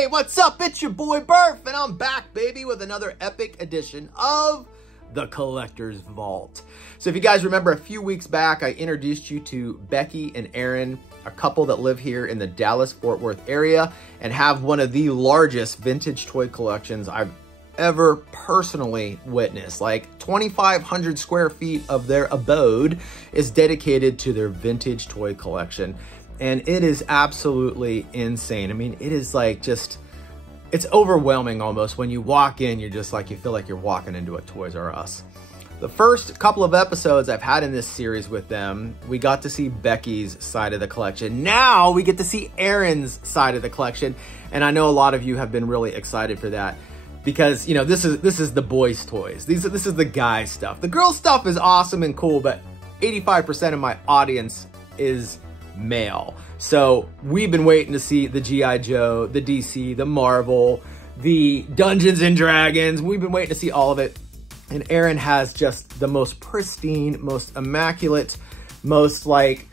Hey, what's up? It's your boy Burf, and I'm back, baby, with another epic edition of the Collector's Vault. So if you guys remember, a few weeks back, I introduced you to Becky and Aaron, a couple that live here in the Dallas-Fort Worth area and have one of the largest vintage toy collections I've ever personally witnessed. Like 2,500 square feet of their abode is dedicated to their vintage toy collection. And it is absolutely insane. I mean, it is like just, it's overwhelming almost. When you walk in, you're just like, you feel like you're walking into a Toys R Us. The first couple of episodes I've had in this series with them, we got to see Becky's side of the collection. Now we get to see Aaron's side of the collection. And I know a lot of you have been really excited for that because, you know, this is the boys' toys. This is the guys' stuff. The girls' stuff is awesome and cool, but 85% of my audience is male. So we've been waiting to see the G.I. Joe, the DC, the Marvel, the Dungeons and Dragons. We've been waiting to see all of it. And Aaron has just the most pristine, most immaculate, most like,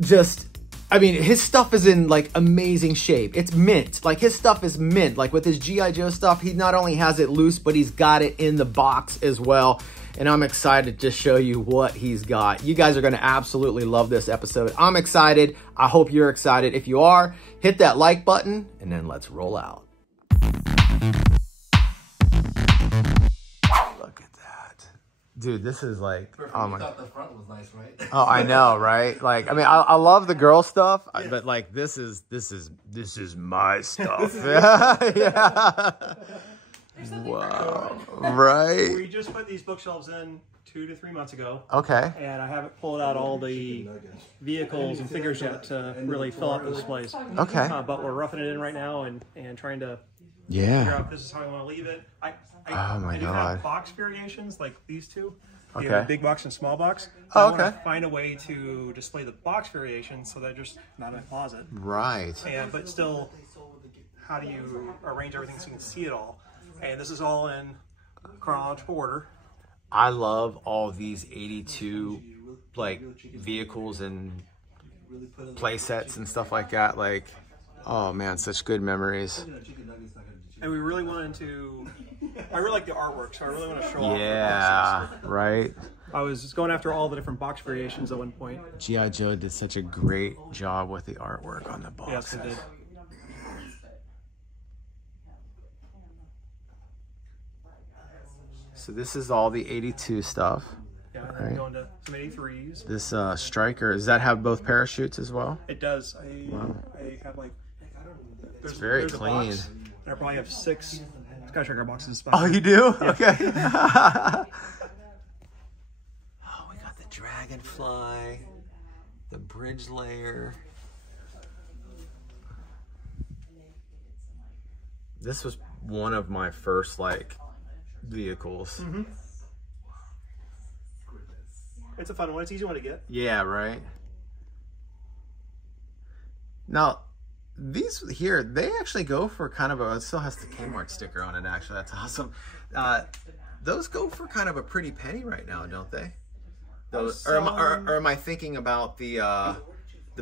just, I mean, his stuff is in like amazing shape. It's mint. Like his stuff is mint. Like with his G.I. Joe stuff, he not only has it loose, but he's got it in the box as well. And I'm excited to show you what he's got. You guys are going to absolutely love this episode. I'm excited. I hope you're excited. If you are, hit that like button and then let's roll out. Look at that. Dude, this is like, oh my God. The front was nice, right? Oh, I know, right? Like, I mean, I love the girl stuff, yeah. But like, this is my stuff. Yeah. Wow. Right? We just put these bookshelves in 2 to 3 months ago. Okay. And I haven't pulled out all the vehicles and figures yet to really fill out the displays. Okay. But we're roughing it in right now and trying to figure out if this is how I want to leave it. Oh my I do God. have box variations like these two. Okay. You have big box and small box. Oh, I want okay. to find a way to display the box variations so they're just not in a closet. Right. But still, how do you arrange everything so you can see it all? And this is all in chronological order. I love all these 82 like vehicles and play sets and stuff like that. Like, oh man, such good memories. And we really wanted to, I really like the artwork, so I really want to show off. Yeah, right. I was just going after all the different box variations at one point. G.I. Joe did such a great job with the artwork on the box. Yes, it did. So this is all the 82 stuff. Yeah, and right. then going to some 83s. This Striker, does that have both parachutes as well? It does. I have like, It's very clean. And I probably have 6 Sky Striker boxes. Oh, you do? Yeah. Okay. Oh, we got the Dragonfly, the bridge layer. This was one of my first like vehicles. Mm-hmm. It's a fun one. It's an easy one to get. Yeah, right. Now, these here, they actually go for kind of a, it still has the Kmart sticker on it actually, that's awesome. Those go for kind of a pretty penny right now, don't they? Those, or am I thinking about the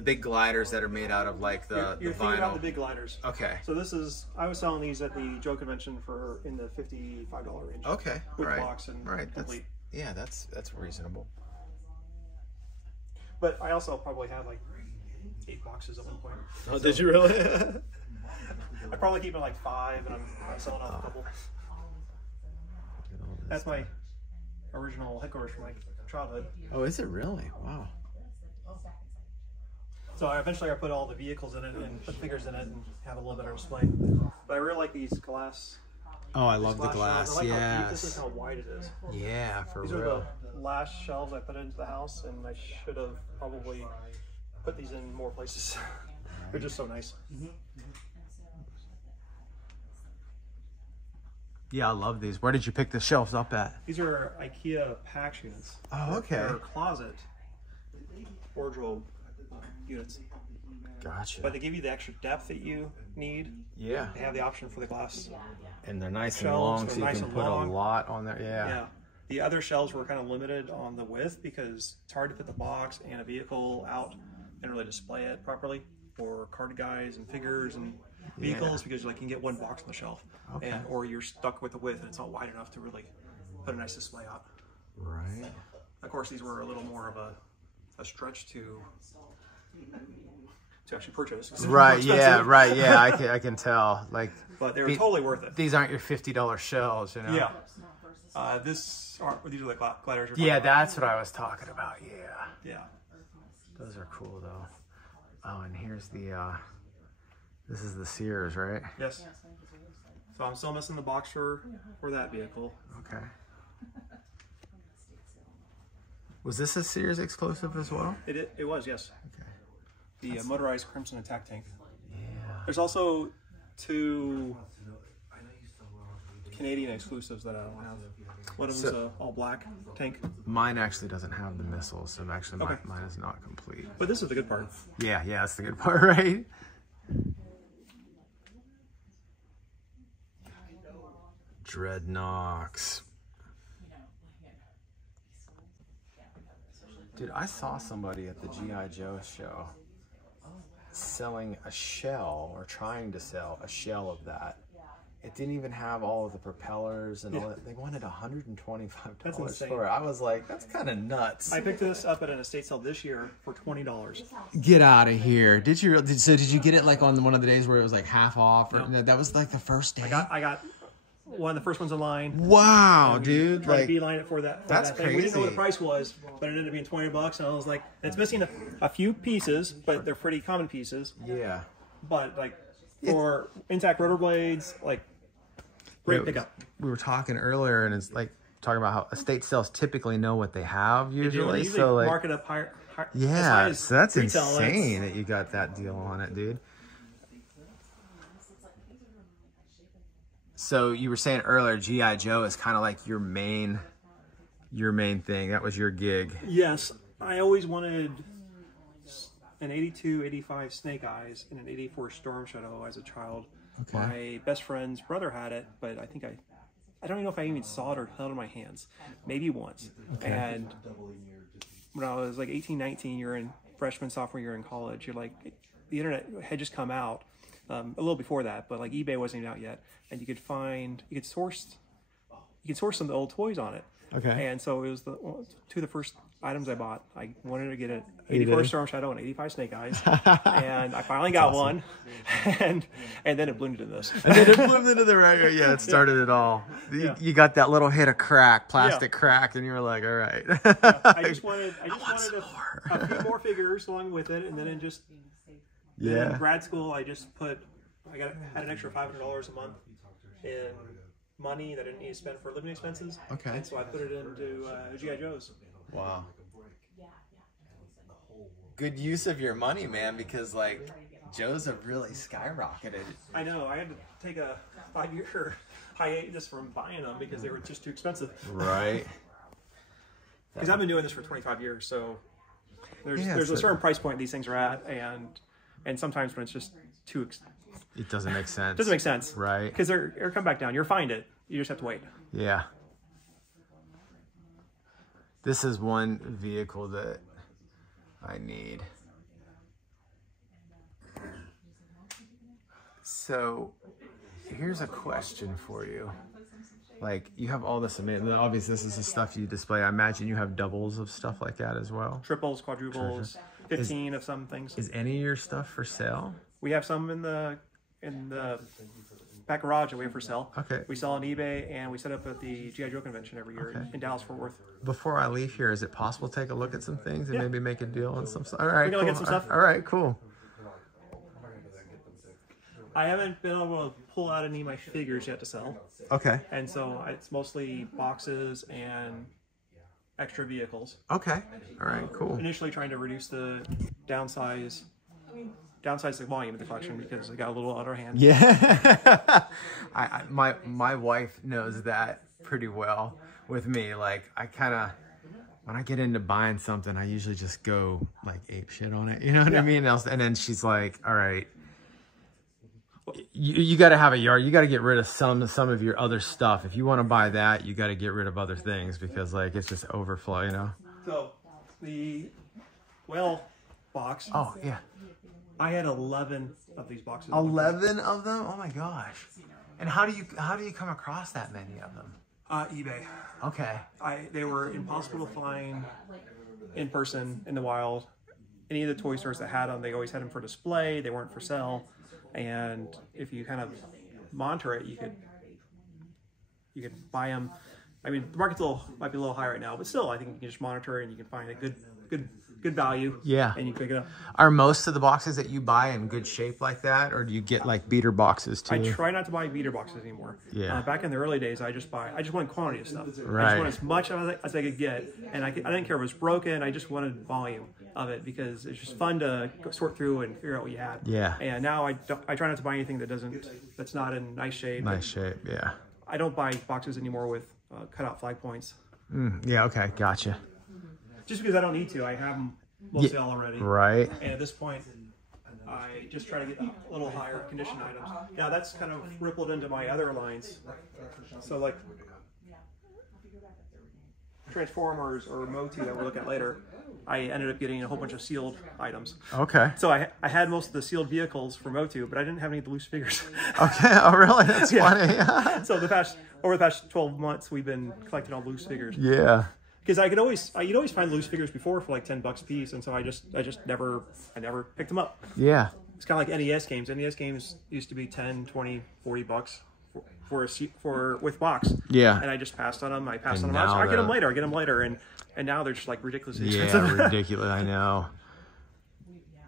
big gliders that are made out of like the You're vinyl? thinking about the big gliders. Okay. So this is, I was selling these at the Joe convention for in the $55 range. Okay. With right. box and complete. That's reasonable. But I also probably had like 8 boxes at one point. Oh, did you really? I probably keep it like 5, and I'm selling off a couple. That's my original headquarters from my childhood. Oh, is it really? Wow. So eventually I put all the vehicles in it and put figures in it and have a little bit of display. But I really like these glass. Oh, I love the glass. Shelves. I like how deep Yes. this is, how wide it is. Yeah, for These real. are the last shelves I put into the house, and I should have probably put these in more places. They're just so nice. Mm-hmm. Yeah, I love these. Where did you pick the shelves up at? These are IKEA PAX units. Oh, okay. They're closet wardrobe units. Gotcha. But they give you the extra depth that you need. Yeah. They have the option for the glass. And they're nice and Shelves long, are so you nice can and put long. a lot on there. Yeah. Yeah. The other shelves were kind of limited on the width because it's hard to put the box and a vehicle out and really display it properly for card guys and figures and vehicles because like, you can get one box on the shelf, or you're stuck with the width and it's not wide enough to really put a nice display out. Right. Of course, these were a little more of a stretch to actually purchase. Right. Yeah. Right. Yeah. I can tell. Like, but they were totally worth it. These aren't your $50 shells, you know. Yeah. These are like gliders. Yeah, that's what I was talking about. Yeah. Yeah. Those are cool though. Oh, and here's the. This is the Sears, right? Yes. So I'm still missing the box for that vehicle. Okay. Was this a Sears exclusive as well? It was, yes. Okay. The motorized Crimson attack tank. Yeah. There's also 2 Canadian exclusives that I don't have. One of them's all black tank. Mine actually doesn't have the missiles, so actually mine is not complete. But this is the good part. Yeah, that's the good part, right? Dreadnoks. Dude, I saw somebody at the G.I. Joe show selling a shell, or trying to sell a shell of that. It didn't even have all of the propellers and all that. They wanted $125 for it. I was like, that's kind of nuts. I picked this up at an estate sale this year for $20. Get out of here. Did you get it like on one of the days where it was like half off? Or, no. That was like the first day? I got one of the first ones in line. Wow, dude. Tried to beeline it for that. That's crazy. Crazy. We didn't know what the price was, but it ended up being $20. And I was like, it's missing a few pieces, but they're pretty common pieces. Yeah. But like for intact rotor blades, like great pickup. We were talking earlier, and it's like talking about how estate sales typically know what they have usually. So like mark it up higher. Yeah, so that's insane that you got that deal on it, dude. So you were saying earlier, G.I. Joe is kind of like your main thing. That was your gig. Yes, I always wanted an 82, 85 Snake Eyes and an 84 Storm Shadow as a child. Okay. My best friend's brother had it, but I think I don't even know if I even saw it or held it in my hands. Maybe once. Okay. And when I was like 18, 19, you're in freshman, sophomore year in college, you're like, the internet had just come out. A little before that, but like eBay wasn't even out yet, and you could source some of the old toys on it. Okay. And so it was two of the first items I bought. I wanted to get an 84 Storm Shadow and 85 Snake Eyes, and I finally got one, and then it bloomed into this. And then it bloomed into the regular. Yeah, it started it all. You got that little hit of plastic crack, and you were like, all right. I just wanted a few more figures along with it, and then it just. Yeah. In grad school, I had an extra $500 a month in money that I didn't need to spend for living expenses. Okay. And so I put it into G.I. Joe's. Wow. Good use of your money, man, because like Joe's have really skyrocketed. I know. I had to take a 5-year hiatus from buying them because they were just too expensive. Right. Because I've been doing this for 25 years, so there's a certain price point these things are at, and sometimes when it's just too it doesn't make sense. Doesn't make sense. Right. Because they're come back down. You'll find it. You just have to wait. Yeah. This is one vehicle that I need. So here's a question for you. Like, you have all this amazing, obviously this is the stuff you display. I imagine you have doubles of stuff like that as well. Triples, quadruples, 15 of some things. Is any of your stuff for sale? We have some in the back garage that we have for sale. Okay. We sell on eBay, and we set up at the G.I. Joe convention every year in Dallas, Fort Worth. Before I leave here, is it possible to take a look at some things and maybe make a deal on some stuff? All right, we can look at some stuff. All right, cool. I haven't been able to pull out any of my figures yet to sell. Okay. And so it's mostly boxes and extra vehicles. Okay. All right, cool. Initially trying to reduce the downsize the volume of the collection because it got a little out of hand. Yeah. my wife knows that pretty well with me. Like, I kind of, when I get into buying something, I usually just go like ape shit on it. You know what I mean? And then she's like, all right, you got to have a yard. You got to get rid of some of your other stuff. If you want to buy that, you got to get rid of other things because like it's just overflow, you know? So the whale box. Oh, yeah. I had 11 of these boxes. 11 of them? Oh my gosh. And how do you come across that many of them? eBay. Okay. They were impossible to find in person in the wild. Any of the toy stores that had them, they always had them for display. They weren't for sale. And if you kind of monitor it, you could buy them. I mean, the market's might be a little high right now, but still, I think you can just monitor it and you can find a good value. Yeah. And you pick it up. Are most of the boxes that you buy in good shape like that, or do you get like beater boxes too? I try not to buy beater boxes anymore. Yeah. Back in the early days, I just wanted quantity of stuff. Right. I just wanted as much as I could get, and I didn't care if it was broken. I just wanted volume of it because it's just fun to sort through and figure out what you had. Yeah. And now I try not to buy anything that's not in nice shape. Nice shape, yeah. I don't buy boxes anymore with cutout flag points. Yeah, okay, gotcha. Just because I don't need to. I have them mostly all already. Right. And at this point, I just try to get a little higher condition items. Now that's kind of rippled into my other lines. So like Transformers or Motu that we'll look at later, I ended up getting a whole bunch of sealed items. Okay. So I had most of the sealed vehicles for Motu, but I didn't have any of the loose figures. Okay. Oh, really? That's funny. So over the past 12 months, we've been collecting all loose figures. Yeah. Because you'd always find loose figures before for like $10 a piece, and so I just never picked them up. Yeah. It's kind of like NES games. NES games used to be 10, 20, $40 with box. Yeah. And I just passed on them. I get them later. And now they're just like ridiculously expensive. Yeah, ridiculous. I know.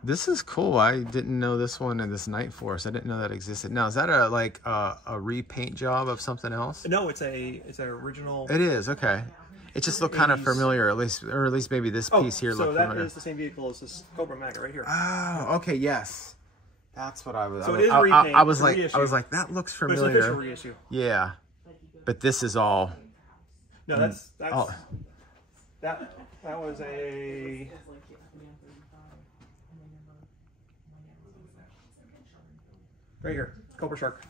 This is cool. I didn't know this one and this Night Force. I didn't know that existed. Now, is that a repaint job of something else? No, it's an original. It is. Okay. It just looked kind of familiar, or at least maybe this piece here looked familiar. So that is the same vehicle as this Cobra Maggot right here. Oh, okay, yes. That's what I was. So it is repaint. I was like, that looks familiar. But it's official reissue. Yeah, but this is all. No, that's that was a. Right here, Cobra Shark.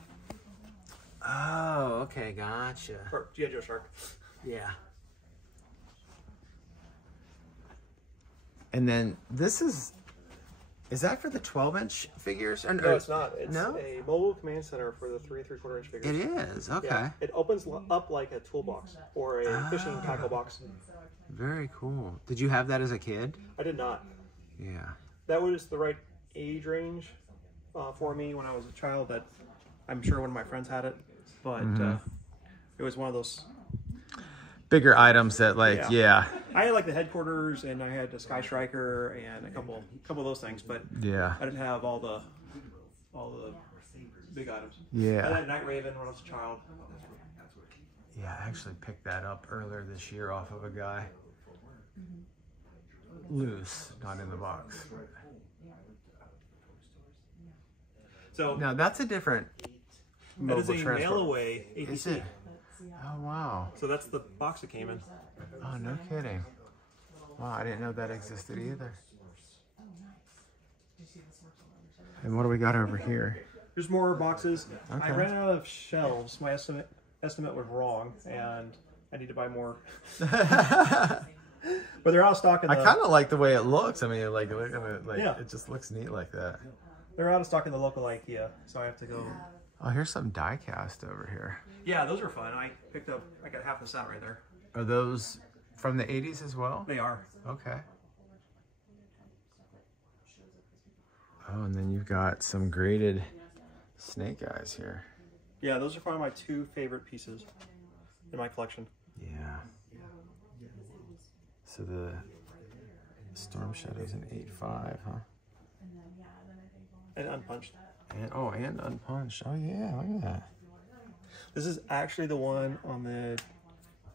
Oh, okay, gotcha. Or G.I. Joe Shark. Yeah. And then this is that for the 12-inch figures? No, it's not. It's a mobile command center for the 3 3/4-inch figures. It is, okay. Yeah. It opens up like a toolbox or a fishing tackle box. Very cool. Did you have that as a kid? I did not. Yeah. That was the right age range for me when I was a child. That I'm sure one of my friends had it, but it was one of those bigger items that yeah. I had like the headquarters and I had the Sky Striker and a couple of those things, but yeah, I didn't have all the big items. Yeah. I had Night Raven when I was a child. Yeah, I actually picked that up earlier this year off of a guy. Loose, not in the box. So now that's a different mobile transport. That is a mail-away APC. Is it? Oh, wow. So that's the box it came in. Oh, no kidding. Wow, I didn't know that existed either. And what do we got over here? There's more boxes. Okay. I ran out of shelves. My estimate was wrong, and I need to buy more. But they're out of stock. I kind of like the way it looks. I mean, yeah. It just looks neat like that. They're out of stock in the local IKEA, so I have to go. Oh, here's some die cast over here. Yeah, those are fun. I got half the set right there. Are those from the 80s as well? They are. Okay. Oh, and then you've got some graded snake eyes here. Yeah, those are probably my 2 favorite pieces in my collection. Yeah. So the Storm Shadow's an 8.5, huh? And unpunched. And unpunched. Oh yeah, look at that. This is actually the one on the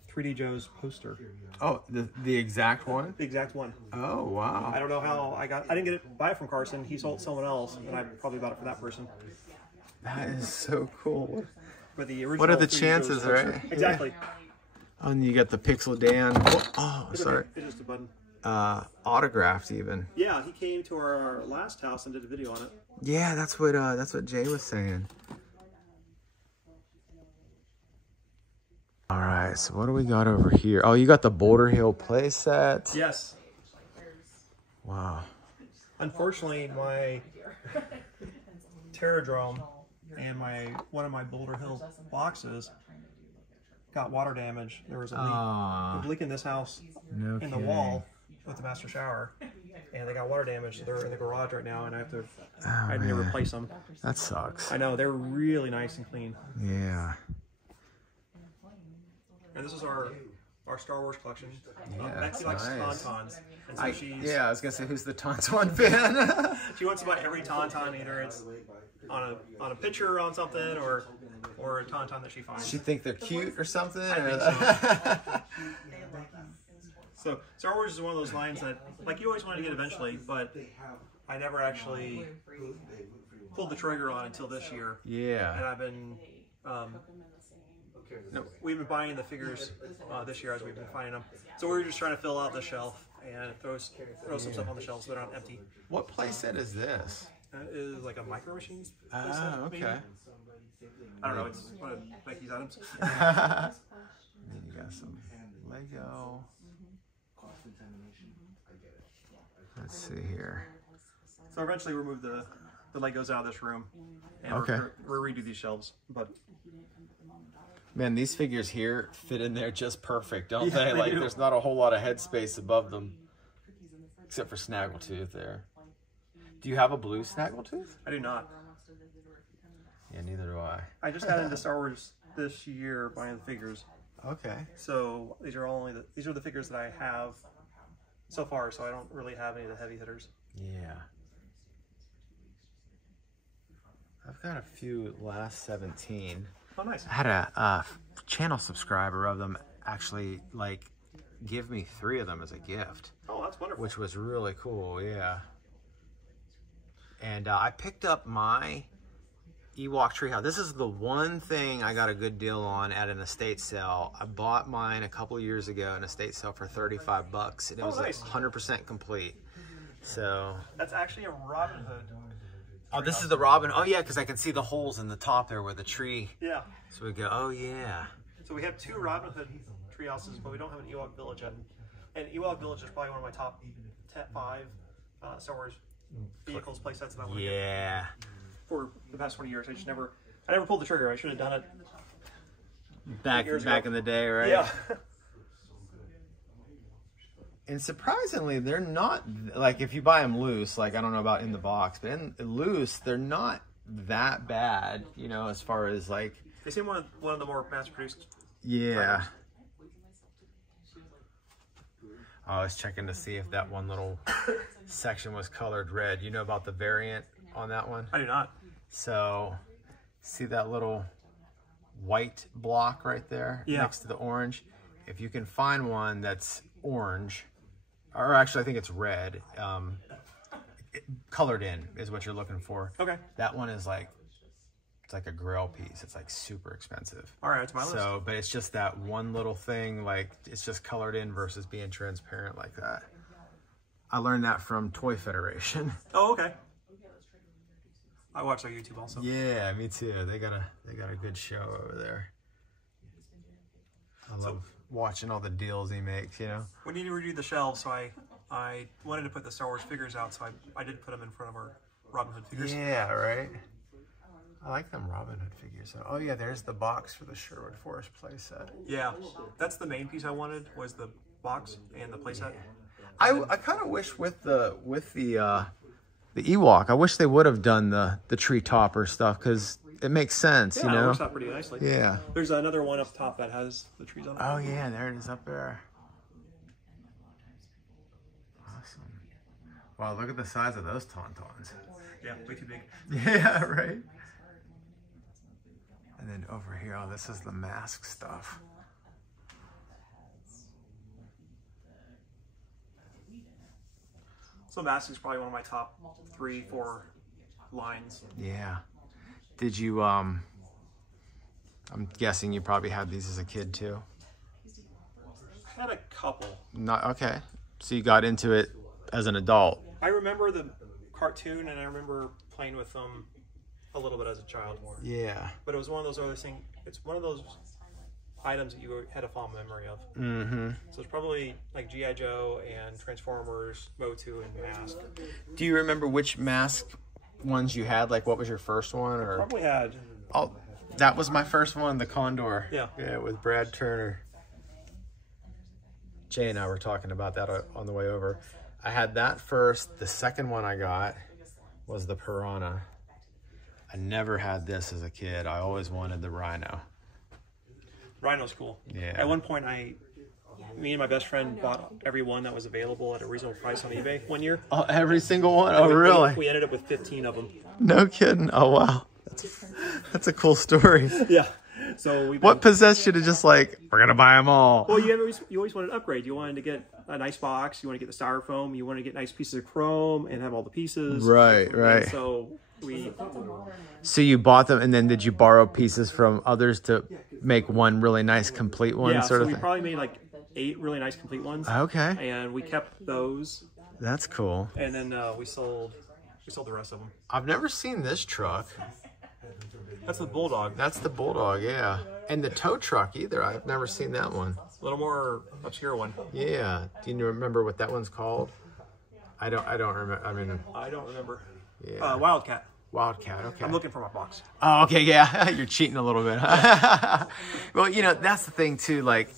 3D Joe's poster. Oh, the exact one? The exact one. Oh wow. I don't know how I didn't buy it from Carson. He sold someone else, and I probably bought it for that person. That is so cool. But the original. What are the chances, right? Exactly. Yeah. Oh, and you got the Pixel Dan. Oh, sorry. It's just a button. Autographed even. Yeah, he came to our last house and did a video on it. Yeah, that's what Jay was saying. All right, so what do we got over here? Oh, you got the Boulder Hill play set. Yes. Wow. Unfortunately, my Terradrome and one of my Boulder Hill boxes got water damage. There was a leak in this house in the wall with the master shower, and they got water damage. They're in the garage right now, and I need to replace them. That sucks. I know, they're really nice and clean. Yeah. And this is our Star Wars collection. Yeah, Becky likes Tauntauns. And so I was gonna say, who's the Tauntaun fan? She wants to buy every Tauntaun, either it's on a picture on something or a Tauntaun that she finds. She think they're cute or something? I think so. So Star Wars is one of those lines that, like, you always want to get eventually, but I never actually pulled the trigger on until this year. Yeah. And I've been, we've been buying the figures this year as we've been finding them. So we're just trying to fill out the shelf and throw some stuff on the shelves so they're not empty. What playset is this? It is like a Micro Machines. Oh, okay. Maybe. I don't know. It's one of Mikey's items. Then you got some Lego. Let's see here. So eventually we'll move the Legos out of this room and we'll redo these shelves. But man, these figures here fit in there just perfect, don't Yeah, they? Like, do. there's not a whole lot of headspace above them, except for Snaggletooth there. Do you have a blue Snaggletooth? I do not. Yeah, neither do I. I just got into Star Wars this year buying the figures. Okay. So these are the figures that I have so far, so I don't really have any of the heavy hitters. Yeah. I've got a few last 17. Oh, nice. I had a channel subscriber of them actually, like, give me 3 of them as a gift. Oh, that's wonderful. Which was really cool, yeah. And I picked up my Ewok Treehouse. This is the one thing I got a good deal on at an estate sale. I bought mine a couple of years ago at an estate sale for $35, and it was nice. like 100% complete. So that's actually a Robin Hood. Oh, this is the Robin. Oh yeah, because I can see the holes in the top there where the tree. Yeah. So we go. Oh yeah. So we have 2 Robin Hood tree houses, but we don't have an Ewok Village yet. And Ewok Village is probably one of my top 5 Star Wars vehicles playsets that I want to get. For the past 20 years, I never pulled the trigger. I should have done it back in the day, right? Yeah. And surprisingly, they're not, like, if you buy them loose, like, I don't know about in the box, but in loose, they're not that bad, you know, as far as, like... They seem one of the more mass-produced. Yeah. I was checking to see if that one little section was colored red. You know about the variant on that one? I do not. So, see that little white block right there next to the orange? If you can find one that's orange, or actually I think it's red, colored in is what you're looking for. Okay. That one is like, it's like a grail piece. It's like super expensive. All right, it's my list. So, but it's just that one little thing, like it's just colored in versus being transparent like that. I learned that from Toy Federation. Oh, okay. I watch their YouTube also. Yeah, me too. They got a good show over there. I love watching all the deals he makes, you know. We need to redo the shelves, so I wanted to put the Star Wars figures out, so I did put them in front of our Robin Hood figures. Yeah, right. I like them Robin Hood figures. Oh yeah, there's the box for the Sherwood Forest playset. Yeah, that's the main piece I wanted, was the box and the playset. Yeah. I kind of wish with the Ewok, I wish they would have done the tree topper stuff, because it makes sense, you know. It works out pretty nicely. Yeah. There's another one up top that has the trees on it. Oh yeah, there it is up there. Awesome. Wow, look at the size of those Tauntauns. Yeah, way too big. Yeah, right. And then over here, oh, this is the mask stuff. So Mask is probably one of my top 3-4 lines. Yeah. Did you, I'm guessing you probably had these as a kid too? I had a couple. Not, okay. So you got into it as an adult. I remember the cartoon, and I remember playing with them a little bit as a child. Yeah. But it was one of those other things. It's one of those items that you had a fond memory of. Mm-hmm. So it's probably like G.I. Joe and Transformers, Motu, and Mask. Do you remember which Mask ones you had? Like, what was your first one? Or Probably had. Oh, that was my first one, the Condor. Yeah. Yeah, with Brad Turner. Jay and I were talking about that on the way over. I had that first. The second one I got was the Piranha. I never had this as a kid. I always wanted the Rhino. Rhino's cool. Yeah. At one point, me and my best friend bought every one that was available at a reasonable price on eBay one year. Oh, every single one? Oh, really? We ended up with 15 of them. No kidding. Oh, wow. That's a cool story. Yeah. So what possessed you to just like, we're going to buy them all? Well, you always wanted to upgrade. You wanted to get a nice box. You want to get the styrofoam. You want to get nice pieces of chrome and have all the pieces. Right, right. And so you bought them, and then did you borrow pieces from others to make one really nice complete one? Yeah, sort of we thing? probably made like 8 really nice complete ones. Okay. And we kept those. That's cool. And then we sold the rest of them. I've never seen this truck. That's the Bulldog. That's the Bulldog, yeah. And the tow truck either. I've never seen that one. A little more obscure one. Yeah. Do you remember what that one's called? I don't remember. I don't remember. Yeah. Wildcat. Wildcat, okay. I'm looking for my box. Oh, okay, yeah. You're cheating a little bit. Well, you know, that's the thing too. Like,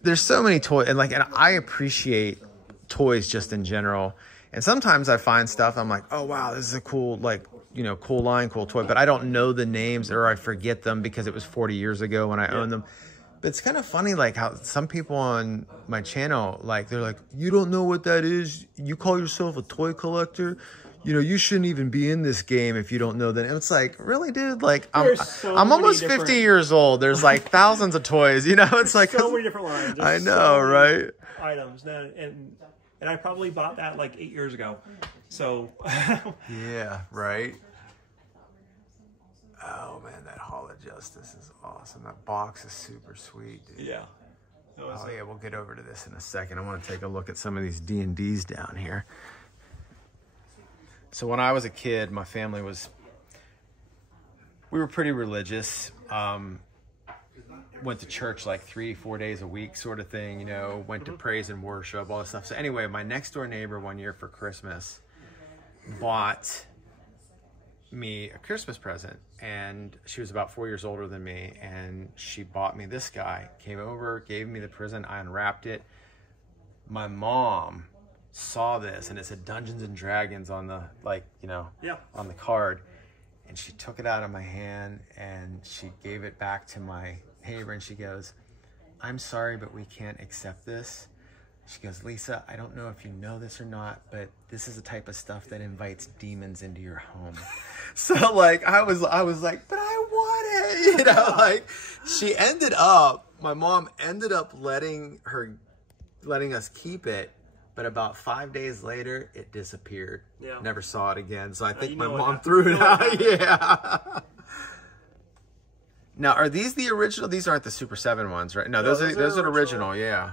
there's so many toys, and I appreciate toys just in general. And sometimes I find stuff, I'm like, oh wow, this is a cool, like, you know, cool line, cool toy, but I don't know the names, or I forget them because it was 40 years ago when I owned them. But it's kind of funny, like how some people on my channel, like, they're like, you don't know what that is? You call yourself a toy collector? You know, you shouldn't even be in this game if you don't know that. And it's like, really, dude? Like, I'm almost 50 years old. There's like thousands of toys, you know? It's like so many different lines. I know, right? Items. And I probably bought that like 8 years ago. So. Yeah, right. Oh man, that Hall of Justice is awesome. That box is super sweet, dude. Yeah. Oh yeah, we'll get over to this in a second. I want to take a look at some of these D&Ds down here. So when I was a kid, my family we were pretty religious. Went to church like 3-4 days a week sort of thing, you know, went to praise and worship, all that stuff. So anyway, my next door neighbor one year for Christmas bought me a Christmas present, and she was about 4 years older than me, and she bought me this guy. Came over, gave me the present, I unwrapped it. My mom saw this, and it said Dungeons and Dragons on the, like, you know, on the card, and she took it out of my hand and she gave it back to my neighbor, and she goes, I'm sorry, but we can't accept this. She goes, Lisa, I don't know if you know this or not, but this is the type of stuff that invites demons into your home. So like, I was like, but I want it, you know, like my mom ended up letting us keep it. But about 5 days later, it disappeared. Yeah. Never saw it again. So I think my mom threw it out. Yeah. Now, are these the original? These aren't the Super 7 ones, right? No, those are original. Yeah.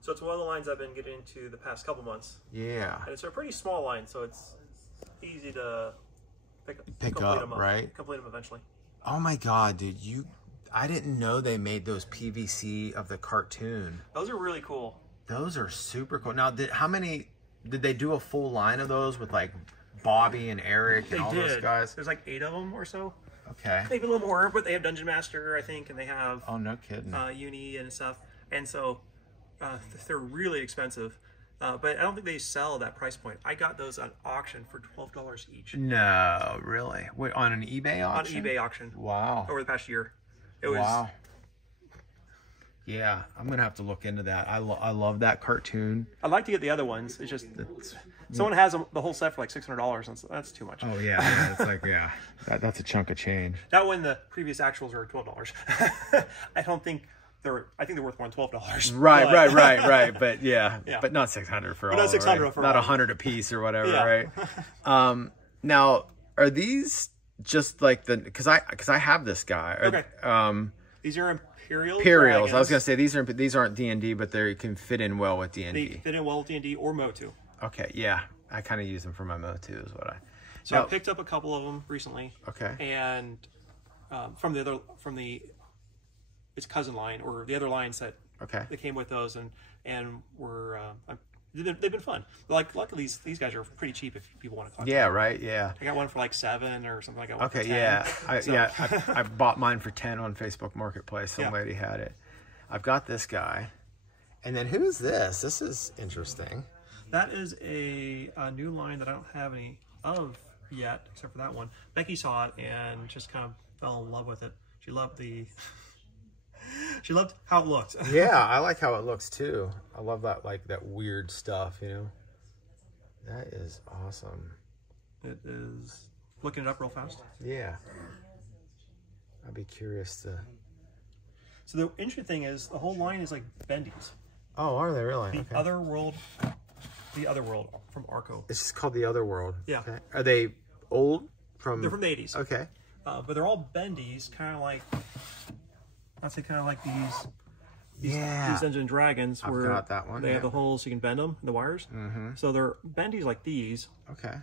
So it's one of the lines I've been getting into the past couple months. Yeah. And it's a pretty small line, so it's easy to pick up, right? Complete them eventually. Oh my God, dude! I didn't know they made those PVC of the cartoon. Those are really cool. Those are super cool. Now, how many did they do a full line of those with like Bobby and Eric and all those guys? There's like 8 of them or so. Okay. Maybe a little more, but they have Dungeon Master, I think, and they have no kidding. Uni and stuff. And so they're really expensive. But I don't think they sell that price point. I got those on auction for $12 each. No, really? Wait, on an eBay auction? On eBay auction. Wow. Over the past year. It was. Yeah, I'm gonna have to look into that. I love that cartoon. I'd like to get the other ones. It's just someone has the whole set for like $600, and that's too much. Oh yeah, it's like that's a chunk of change. That when the previous actuals are $12. I think they're worth more than $12. Right. But yeah, but not 600 for all. Not 600 right? for not all. 100 a piece or whatever, right? Now, are these just like because I have this guy? Okay. These are Imperials. Dragons. I was gonna say these aren't D&D, but they can fit in well with D&D. They fit in well with D&D or Motu. Okay, yeah, I kind of use them for my Motu is what I. So I picked up a couple of them recently. Okay. And from the its cousin line, or the other lines that came with those, and were they've been fun. Like luckily these guys are pretty cheap if people want to collect. Yeah, them. right. Yeah. I got one for like $7 or something. I got one Okay. for 10. Yeah. I bought mine for 10 on Facebook Marketplace. Some lady had it. I've got this guy, and then who is this? This is interesting. That is a new line that I don't have any of yet, except for that one. Becky saw it and just kind of fell in love with it. She loved she loved how it looked. Yeah, I like how it looks too. I love that, like that weird stuff, you know. That is awesome. It is. Looking it up real fast. Yeah. I'd be curious to. So the interesting thing is the whole line is like bendies. Oh, are they really? The Other World from Arco. It's just called The Other World. Yeah. Okay. Are they old? They're from the 80s. Okay. But they're all bendies, kind of like, I'd say kind of like these Dungeons and Dragons, where got that one. They have the holes so you can bend them, the wires. So they're bendies like these. Okay.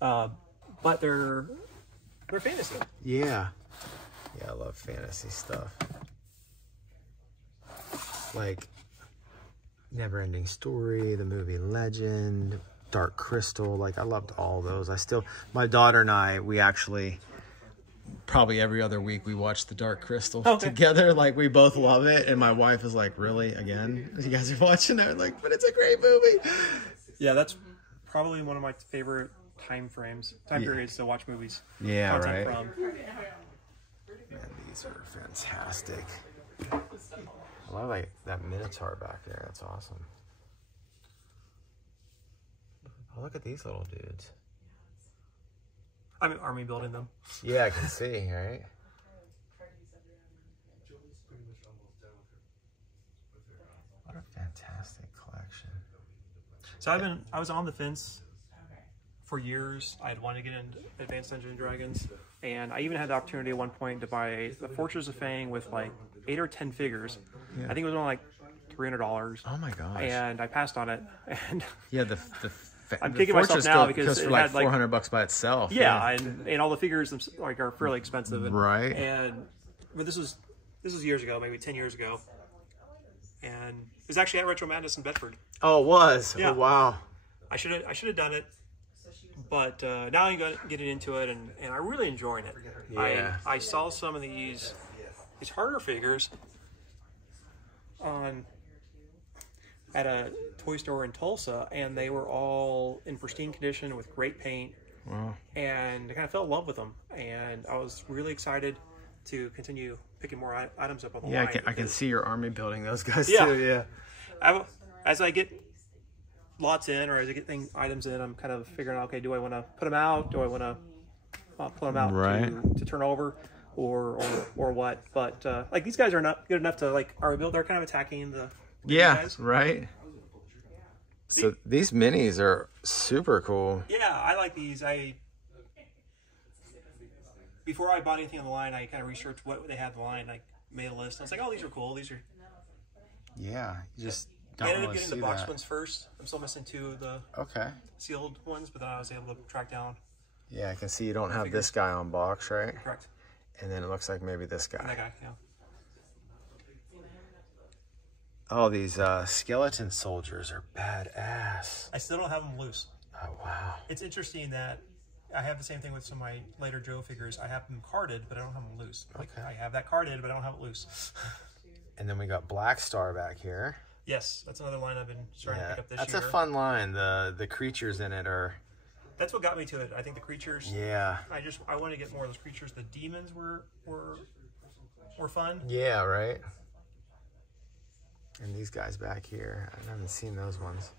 But they're fantasy. Yeah. Yeah, I love fantasy stuff. Like Never-Ending Story, the movie Legend, Dark Crystal. Like, I loved all those. My daughter and I, we actually, probably every other week, we watch the Dark Crystal together. Like, we both love it. And my wife is like, really? Again? You guys are watching it? Like, but it's a great movie. Yeah, that's probably one of my favorite time periods to watch movies. Yeah, right. From. Man, these are fantastic. I love like that Minotaur back there. That's awesome. Oh, look at these little dudes. I'm an army building them. Yeah, I can see, right? What a fantastic collection. So I was on the fence for years. I had wanted to get into Advanced Dungeons and Dragons, and I even had the opportunity at one point to buy the Fortress of Fang with like 8 or 10 figures. Yeah. I think it was only like $300. Oh my gosh! And I passed on it. And yeah, I'm kicking myself now because it for like had $400 by itself. Yeah, and all the figures like are fairly expensive. And, right. But this was years ago, maybe 10 years ago, and it was actually at Retro Madness in Bedford. Oh, it was. Yeah. Oh, wow. I should have done it, but now I'm getting into it, and I'm really enjoying it. Yeah. I saw some of these harder figures at a toy store in Tulsa, and they were all in pristine condition with great paint. Wow. And I kind of fell in love with them, and I was really excited to continue picking more items up on the line. Yeah, I can see your army building those guys too. Yeah. As I get lots in, or as I get items in, I'm kind of figuring out, okay, do I want to put them out? Do I want to pull them out to turn over? Or what? But like these guys are not good enough to like our build. They're kind of attacking the guys. Right. So these minis are super cool. Yeah, I like these. Before I bought anything on the line, I kind of researched what they had in the line. I made a list. I was like, oh, these are cool. These are. Yeah, you just don't I ended up really getting see the box that. ones first. I'm still missing 2 of the sealed ones, but then I was able to track down. Yeah, I can see you don't have this guy on box, right? Correct. And then it looks like maybe this guy. And that guy, yeah. Oh, these skeleton soldiers are badass. I still don't have them loose. Oh, wow. It's interesting that I have the same thing with some of my later Joe figures. I have them carded, but I don't have them loose. Like, I have that carded, but I don't have it loose. And then we got Black Star back here. Yes, that's another line I've been starting to pick up this that's year. a fun line. The creatures in it are... That's what got me to it. I think the creatures... Yeah. I want to get more of those creatures. The demons were fun. Yeah, right? And these guys back here, I haven't seen those ones.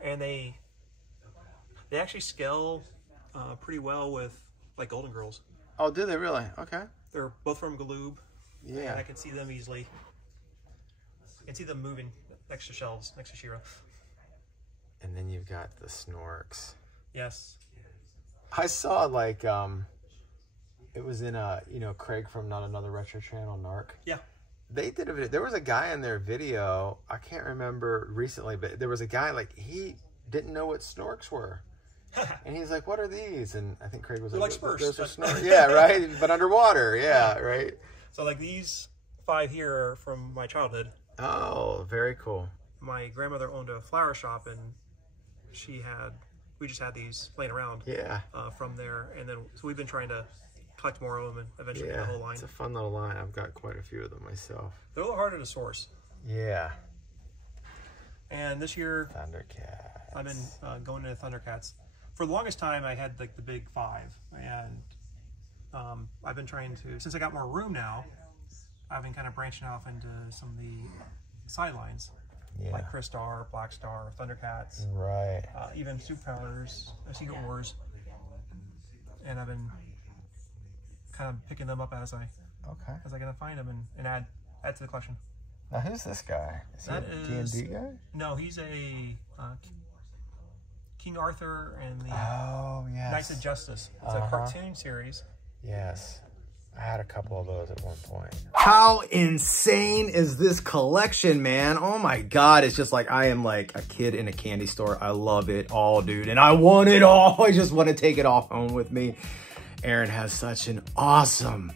And they actually scale pretty well with like Golden Girls. Oh, do they really? Okay. They're both from Galoob. Yeah. And I can see them easily. I can see them moving next to shelves, next to She-Ra. And then you've got the Snorks. Yes. I saw like it was in Craig from Not Another Retro Channel, Narc. Yeah. They did a video. There was a guy in their video, I can't remember recently, but there was a guy like he didn't know what Snorks were. And he's like, "What are these?" And I think Craig was like Spurs. Those are Snorks. Yeah, right. But underwater. Yeah, right. So like these 5 here are from my childhood. Oh, very cool. My grandmother owned a flower shop, and we just had these laying around. Yeah. From there, and then so we've been trying to collect more of them and eventually get a whole line. It's a fun little line. I've got quite a few of them myself. They're a little harder to source. Yeah. And this year, Thundercats. I've been going into Thundercats. For the longest time, I had like the big 5, and I've been trying to, since I got more room now, I've been kind of branching off into some of the sidelines, like Crystar, Black Star, Thundercats, right? Even Superpowers, Secret Wars, and I've been kind of picking them up as I gotta find them and add to the collection. Now, who's this guy? Is he a D&D guy? No, he's a King Arthur and the Knights of Justice. It's a cartoon series. Yes. I had a couple of those at one point. How insane is this collection, man? Oh my God. It's just like I am like a kid in a candy store. I love it all, dude. And I want it all. I just want to take it all home with me. Aaron has such an awesome,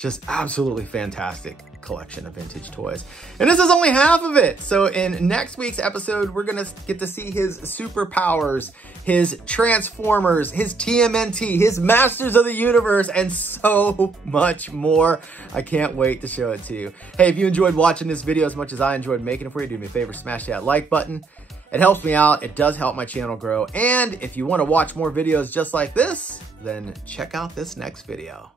just absolutely fantastic collection of vintage toys. And this is only half of it. So in next week's episode, we're gonna get to see his superpowers, his Transformers, his TMNT, his Masters of the Universe, and so much more. I can't wait to show it to you. Hey, if you enjoyed watching this video as much as I enjoyed making it for you, do me a favor, smash that like button. It helps me out. It does help my channel grow. And if you want to watch more videos just like this, then check out this next video.